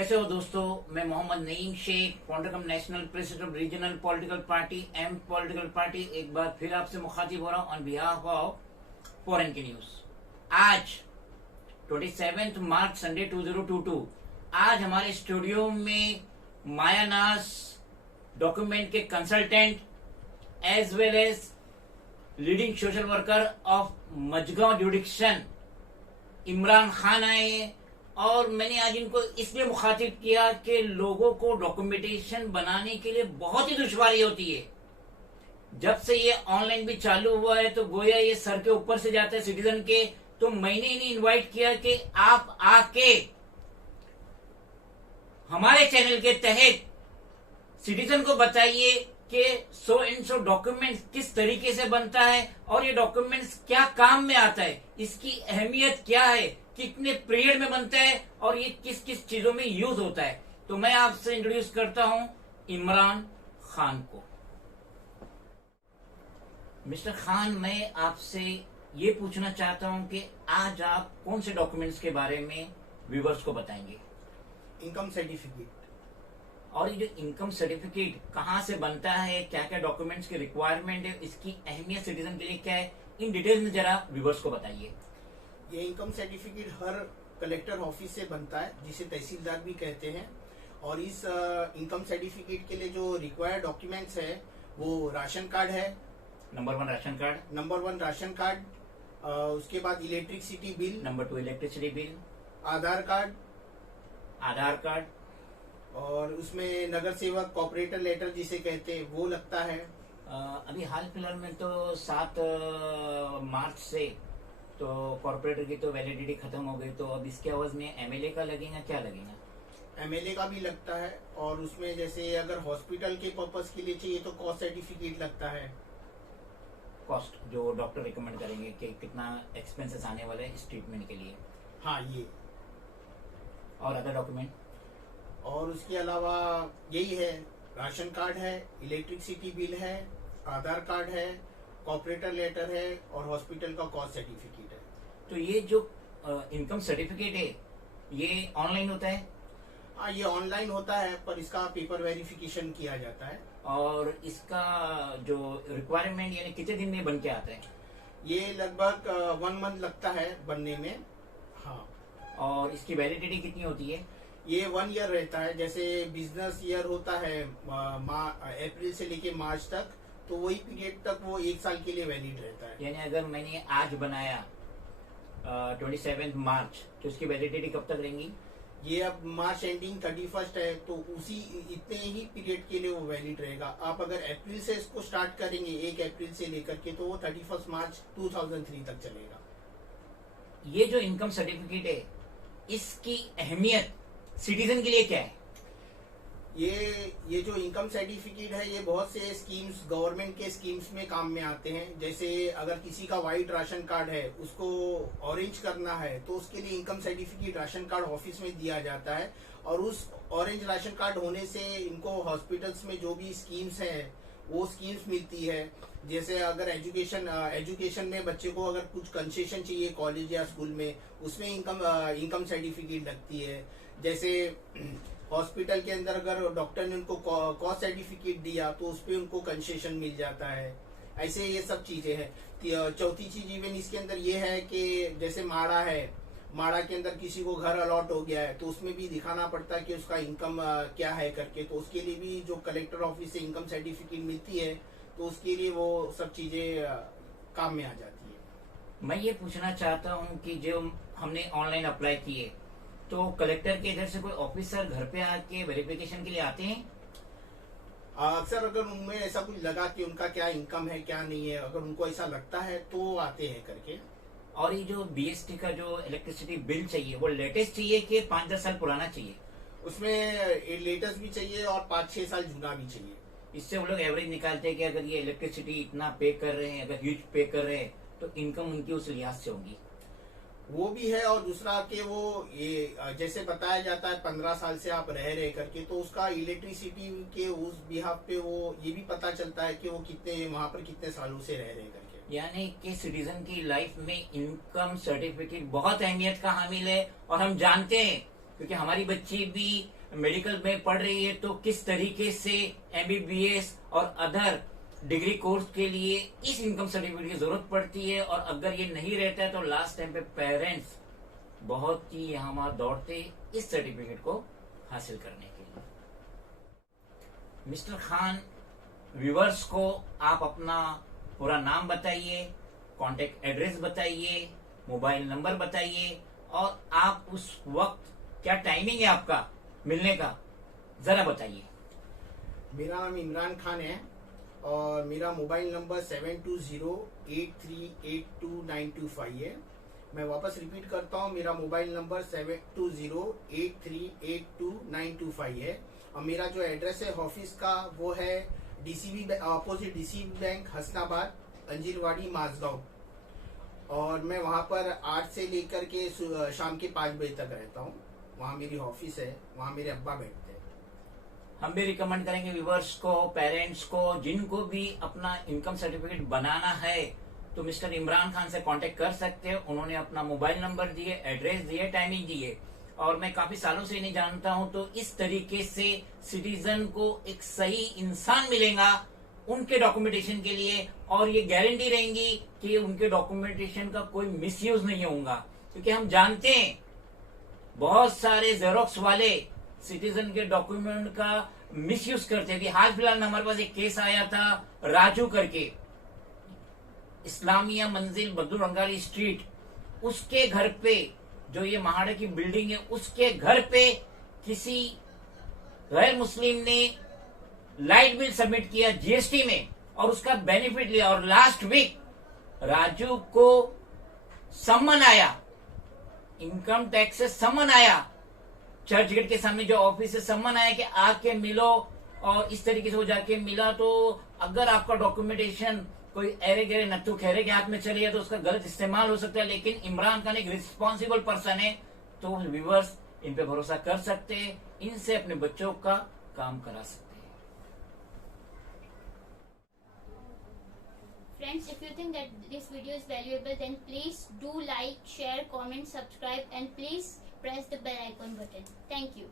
कैसे हो दोस्तों, मैं Mohammad Naeem Shaikh, founder cum national president regional political party M political party, एक बार फिर आपसे मुखातिब हो रहा हूं ऑन बिहाफ ऑफ फॉरेन की न्यूज। आज 27 मार्च संडे 2022, आज हमारे स्टूडियो में मायानास डॉक्यूमेंट के consultant as well as leading social worker of Mazgaon jurisdiction Imran Khan आए, और मैंने आज इनको इसलिए मुखातिब किया कि लोगों को डॉक्यूमेंटेशन बनाने के लिए बहुत ही दुश्वारी होती है। जब से ये ऑनलाइन भी चालू हुआ है तो गोया ये सर के ऊपर से जाता है सिटीजन के। तो मैंने इन्हें इनवाइट किया कि आप आके हमारे चैनल के तहत सिटीजन को बताइए कि सो एंड सो डॉक्यूमेंट्स किस तरीके से बनता है और ये डॉक्यूमेंट्स क्या काम में आता है, इसकी अहमियत क्या है, कितने पीरियड में बनता है और ये किस किस चीजों में यूज होता है। तो मैं आपसे इंट्रोड्यूस करता हूं इमरान खान को। मिस्टर खान, मैं आपसे ये पूछना चाहता हूं कि आज आप कौन से डॉक्यूमेंट्स के बारे में व्यूवर्स को बताएंगे? Income certificate. और ये जो इनकम सर्टिफिकेट कहाँ से बनता है, क्या क्या डॉक्यूमेंट्स की रिक्वायरमेंट है, इसकी अहमियत सिटीजन के लिए क्या है, इन डिटेल में जरा व्यूवर्स को बताइए। ये इनकम सर्टिफिकेट हर कलेक्टर ऑफिस से बनता है, जिसे तहसीलदार भी कहते हैं। और इस इनकम सर्टिफिकेट के लिए जो रिक्वायर्ड डॉक्यूमेंट्स है वो राशन कार्ड है, number 1 ration card, number 1 ration card, उसके बाद electricity bill, number 2 electricity bill, Aadhaar card, Aadhaar card, और उसमें नगर सेवक कॉपरेटर लेटर जिसे कहते हैं वो लगता है। अभी हाल फिलहाल में तो 7 मार्च से तो कॉर्पोरेटर की तो वैलिडिटी खत्म हो गई, तो अब इसके आवाज में एमएलए का लगेगा, क्या लगेगा? एमएलए का भी लगता है, और उसमें जैसे अगर हॉस्पिटल के पर्पस के लिए चाहिए तो कॉस्ट सर्टिफिकेट लगता है। कॉस्ट जो डॉक्टर रिकमेंड करेंगे कि कितना एक्सपेंसेस आने वाले हैं इस ट्रीटमेंट के लिए। हाँ, ये और अदर डॉक्यूमेंट? और उसके अलावा यही है, राशन कार्ड है, इलेक्ट्रिसिटी बिल है, आधार कार्ड है, कॉपरेटर लेटर है और हॉस्पिटल का कॉस्ट सर्टिफिकेट है। तो ये जो इनकम सर्टिफिकेट है ये ऑनलाइन होता है? हाँ, ये ऑनलाइन होता है, पर इसका पेपर वेरिफिकेशन किया जाता है। और इसका जो रिक्वायरमेंट यानी कितने दिन में बन के आता है? ये लगभग 1 मंथ लगता है बनने में। हाँ। और इसकी वैलिडिटी कितनी होती है? ये 1 ईयर रहता है। जैसे बिजनेस ईयर होता है अप्रैल से लेके मार्च तक, तो वही पीरियड तक वो 1 साल के लिए वैलिड रहता है। यानी अगर मैंने आज बनाया 27 मार्च, तो इसकी वैलिडिटी कब तक रहेंगी? ये अब मार्च एंडिंग 31 है, तो उसी इतने ही पीरियड के लिए वो वैलिड रहेगा। आप अगर अप्रैल से इसको स्टार्ट करेंगे 1 अप्रैल से लेकर के, तो वो 31 मार्च 2003 तक चलेगा। ये जो इनकम सर्टिफिकेट है इसकी अहमियत सिटीजन के लिए क्या है? ये जो इनकम सर्टिफिकेट है ये बहुत से स्कीम्स, गवर्नमेंट के स्कीम्स में काम में आते हैं। जैसे अगर किसी का व्हाइट राशन कार्ड है, उसको ऑरेंज करना है, तो उसके लिए income certificate ration card office में दिया जाता है। और उस ऑरेंज राशन कार्ड होने से इनको हॉस्पिटल्स में जो भी स्कीम्स हैं वो स्कीम्स मिलती है। जैसे अगर एजुकेशन में बच्चे को अगर कुछ कंसेशन चाहिए कॉलेज या स्कूल में, उसमें इनकम सर्टिफिकेट लगती है। जैसे हॉस्पिटल के अंदर अगर डॉक्टर ने उनको कॉस्ट सर्टिफिकेट दिया तो उस पर उनको कंसेशन मिल जाता है। ऐसे ये सब चीजें हैं। चौथी चीज इवन इसके अंदर ये है कि जैसे माड़ा है, माड़ा के अंदर किसी को घर अलॉट हो गया है, तो उसमें भी दिखाना पड़ता है कि उसका इनकम क्या है करके। तो उसके लिए भी जो कलेक्टर ऑफिस से इनकम सर्टिफिकेट मिलती है, तो उसके लिए वो सब चीजें काम में आ जाती है। मैं ये पूछना चाहता हूँ कि जो हमने ऑनलाइन अप्लाई किए, तो कलेक्टर के इधर से कोई ऑफिसर घर पे आके वेरिफिकेशन के लिए आते हैं? अक्सर अगर उनमें ऐसा कुछ लगा कि उनका क्या इनकम है क्या नहीं है, अगर उनको ऐसा लगता है तो आते हैं करके। और ये जो बीएसटी का जो इलेक्ट्रिसिटी बिल चाहिए वो लेटेस्ट चाहिए कि 5-10 साल पुराना चाहिए? उसमें लेटेस्ट भी चाहिए और 5-6 साल जूना भी चाहिए। इससे वो लोग एवरेज निकालते हैं कि अगर ये इलेक्ट्रिसिटी इतना पे कर रहे हैं, अगर ह्यूज पे कर रहे हैं, तो इनकम उनकी उस लिहाज से होगी। वो भी है, और दूसरा कि वो ये जैसे बताया जाता है 15 साल से आप रह करके, तो उसका इलेक्ट्रिसिटी के उस बिहाफ पे वो ये भी पता चलता है कि वो कितने वहां पर कितने सालों से रह करके। यानी कि सिटीजन की लाइफ में इनकम सर्टिफिकेट बहुत अहमियत का हामिल है। और हम जानते हैं, क्योंकि हमारी बच्ची भी मेडिकल में पढ़ रही है, तो किस तरीके से एमबीबीएस और अदर डिग्री कोर्स के लिए इस इनकम सर्टिफिकेट की जरूरत पड़ती है। और अगर ये नहीं रहता है तो लास्ट टाइम पे पेरेंट्स बहुत ही यहाँ वहां दौड़ते इस सर्टिफिकेट को हासिल करने के लिए। मिस्टर खान, व्यूवर्स को आप अपना पूरा नाम बताइए, कॉन्टेक्ट एड्रेस बताइए, मोबाइल नंबर बताइए, और आप उस वक्त क्या टाइमिंग है आपका मिलने का, जरा बताइए। मेरा नाम इमरान खान है और मेरा मोबाइल नंबर 7208382925 है। मैं वापस रिपीट करता हूँ, मेरा मोबाइल नंबर 7208382925 है। और मेरा जो एड्रेस है ऑफिस का वो है DCB opposite DCB bank, Hasanabad, Anjilwadi, Mazgaon. और मैं वहाँ पर 8 से लेकर के शाम के 5 बजे तक रहता हूँ। वहाँ मेरी ऑफिस है, वहाँ मेरे अब्बा बैठते हैं। हम भी रिकमेंड करेंगे व्यूवर्स को, पेरेंट्स को, जिनको भी अपना इनकम सर्टिफिकेट बनाना है तो मिस्टर इमरान खान से कांटेक्ट कर सकते हैं। उन्होंने अपना मोबाइल नंबर दिए, एड्रेस दिए, टाइमिंग दिए। और मैं काफी सालों से इन्हें जानता हूं, तो इस तरीके से सिटीजन को एक सही इंसान मिलेगा उनके डॉक्यूमेंटेशन के लिए, और ये गारंटी रहेंगी कि उनके डॉक्यूमेंटेशन का कोई मिसयूज नहीं होगा। क्योंकि हम जानते हैं बहुत सारे जेरोक्स वाले सिटीजन के डॉक्यूमेंट का मिसयूज करते थे। हाल फिलहाल हमारे पास एक केस आया था, राजू करके, इस्लामिया मंजिल, बद्दुर अंगारी स्ट्रीट, उसके घर पे, जो ये महाड़े की बिल्डिंग है, उसके घर पे किसी गैर मुस्लिम ने लाइट बिल सबमिट किया जीएसटी में और उसका बेनिफिट लिया। और लास्ट वीक राजू को सम्मन आया, इनकम टैक्स से सम्मन आया, चर्च गेट के सामने जो ऑफिस से सम्मन आया कि आके मिलो। और इस तरीके से वो जाके मिला। तो अगर आपका डॉक्यूमेंटेशन कोई एरे गेरे नत्थु खैरे के हाथ में चली है तो उसका गलत इस्तेमाल हो सकता है। लेकिन इमरान खान एक रिस्पॉन्सिबल पर्सन है, तो व्यूवर्स इन पे भरोसा कर सकते हैं, इनसे अपने बच्चों का काम करा सकते हैं। Friends, if you think that this video is valuable, then please do like, share, comment, subscribe, and please press the bell icon button. Thank you.